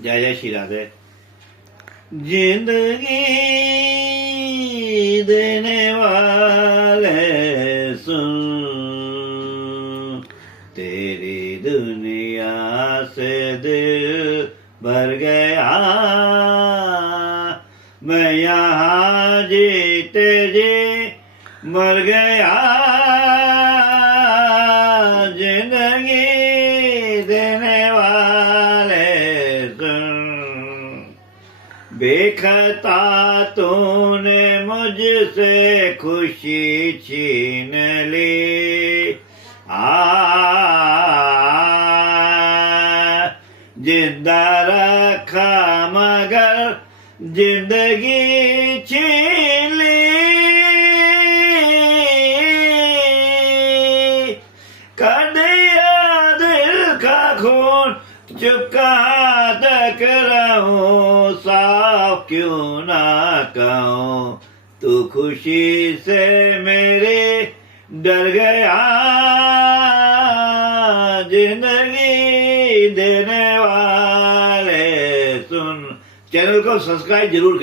जय जय श्री राधे। जिंदगी देने वाले सुन, तेरी दुनिया से दिल भर गया। मैं यहाँ जीते जी मर गया। जिंदगी देने वाले सुन, बेखता तूने मुझसे खुशी छीन ली। जिंदा रखा मगर जिंदगी छीन ली। कर दिया दिल का खून चुपका तक रहूं, साफ क्यों ना कहूं। तू खुशी से मेरे डर गया। जिंदगी देने वाले सुन। चैनल को सब्सक्राइब जरूर करें।